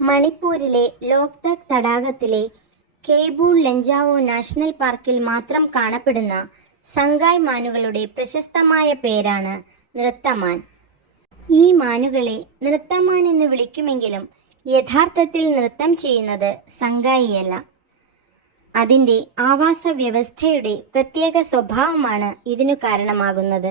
മണിപ്പൂരിലെ ലോക്തക് തടാകത്തിലെ കേബൂൾ ലഞ്ചാവോ നാഷണൽ പാർക്കിൽ മാത്രം കാണപ്പെടുന്ന സംഗായ് മാനുകളുടെ പ്രശസ്തമായ പേരാണ് നൃത്തമാൻ. ഈ മാനുകളെ നൃത്തമാൻ എന്ന് വിളിക്കുമെങ്കിലും യഥാർത്ഥത്തിൽ നൃത്തം ചെയ്യുന്നത് സംഗായിയല്ല അതിന്റെ ആവാസ വ്യവസ്ഥയുടെ പ്രത്യേക സ്വഭാവമാണ് ഇതിനു കാരണമാകുന്നത്.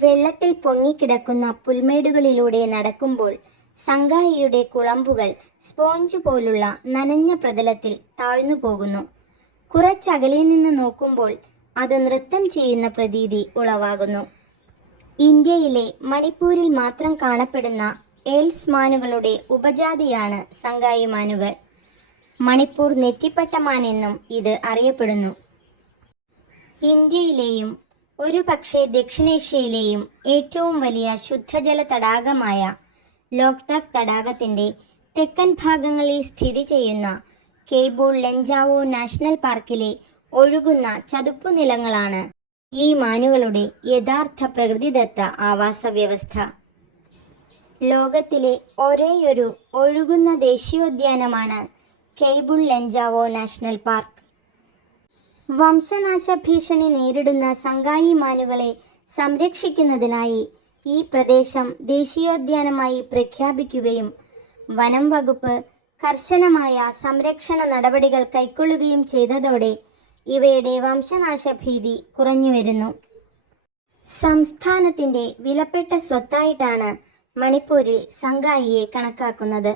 വെള്ളത്തിൽ പൊങ്ങിക്കിടക്കുന്ന പുൽമേടുകളിലൂടെ നടക്കുമ്പോൾ സംഗായിയുടെ കുളമ്പുകൾ സ്പോഞ്ച് പോലുള്ള നനഞ്ഞ പ്രതലത്തിൽ താഴ്ന്നു പോകുന്നു. കുറച്ചകലെ നിന്ന് നോക്കുമ്പോൾ അത് നൃത്തം ചെയ്യുന്ന പ്രതീതി ഉളവാകുന്നു. ഇന്ത്യയിലെ മണിപ്പൂരിൽ മാത്രം കാണപ്പെടുന്ന എയിൽസ് മാനുകളുടെ ഉപജാതിയാണ് സംഗായി മാനുകൾ മണിപ്പൂർ നെറ്റിപ്പട്ട മാനെന്നും ഇത് അറിയപ്പെടുന്നു. ഇന്ത്യയിലെയും ഒരു പക്ഷേ ദക്ഷിണേഷ്യയിലെയും ഏറ്റവും വലിയ ശുദ്ധജല തടാകമായ ലോക്താക് തടാകത്തിന്റെ തെക്കൻ ഭാഗങ്ങളിൽ സ്ഥിതി ചെയ്യുന്ന കേബൂൾ ലെഞ്ചാവോ നാഷണൽ പാർക്കിലെ ഒഴുകുന്ന ചതുപ്പു നിലങ്ങളാണ് ഈ മാനുകളുടെ യഥാർത്ഥ പ്രകൃതിദത്ത ആവാസ വ്യവസ്ഥ ലോകത്തിലെ ഒരേയൊരു ഒഴുകുന്ന ദേശീയോദ്യാനമാണ് കേബിൾ ലെഞ്ചാവോ നാഷണൽ പാർക്ക്. വംശനാശ ഭീഷണി നേരിടുന്ന സംഗായി മാനുകളെ സംരക്ഷിക്കുന്നതിനായി ഈ പ്രദേശം ദേശീയോദ്യാനമായി പ്രഖ്യാപിക്കുകയും വനം വകുപ്പ് കർശനമായ സംരക്ഷണ നടപടികൾ കൈക്കൊള്ളുകയും ചെയ്തതോടെ ഇവയുടെ വംശനാശ ഭീതി കുറഞ്ഞുവരുന്നു. സംസ്ഥാനത്തിന്റെ വിലപ്പെട്ട സ്വത്തായിട്ടാണ് മണിപ്പൂരിൽ സംഗായിയെ കണക്കാക്കുന്നത്.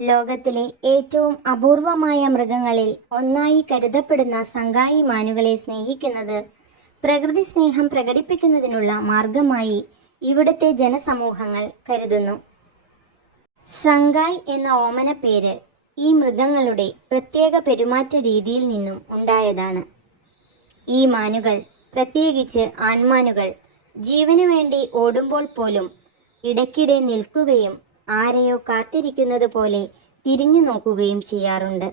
ലോകത്തിലെ ഏറ്റവും അപൂർവമായ മൃഗങ്ങളിൽ ഒന്നായി കരുതപ്പെടുന്ന സംഗായി മാനുകളെ സ്നേഹിക്കുന്നത് പ്രകൃതി സ്നേഹം പ്രകടിപ്പിക്കുന്നതിനുള്ള മാർഗമായി ഇവിടുത്തെ ജനസമൂഹങ്ങൾ കരുതുന്നു. സംഗായ് എന്ന ഓമന പേര് ഈ മൃഗങ്ങളുടെ പ്രത്യേക പെരുമാറ്റ രീതിയിൽ നിന്നും ഉണ്ടായതാണ്. ഈ മാനുകൾ പ്രത്യേകിച്ച് ആൺമാനുകൾ ജീവനു വേണ്ടി ഓടുമ്പോൾ പോലും ഇടയ്ക്കിടെ നിൽക്കുകയും ആരെയോ കാത്തിരിക്കുന്നത് പോലെ തിരിഞ്ഞു നോക്കുകയും ചെയ്യാറുണ്ട്.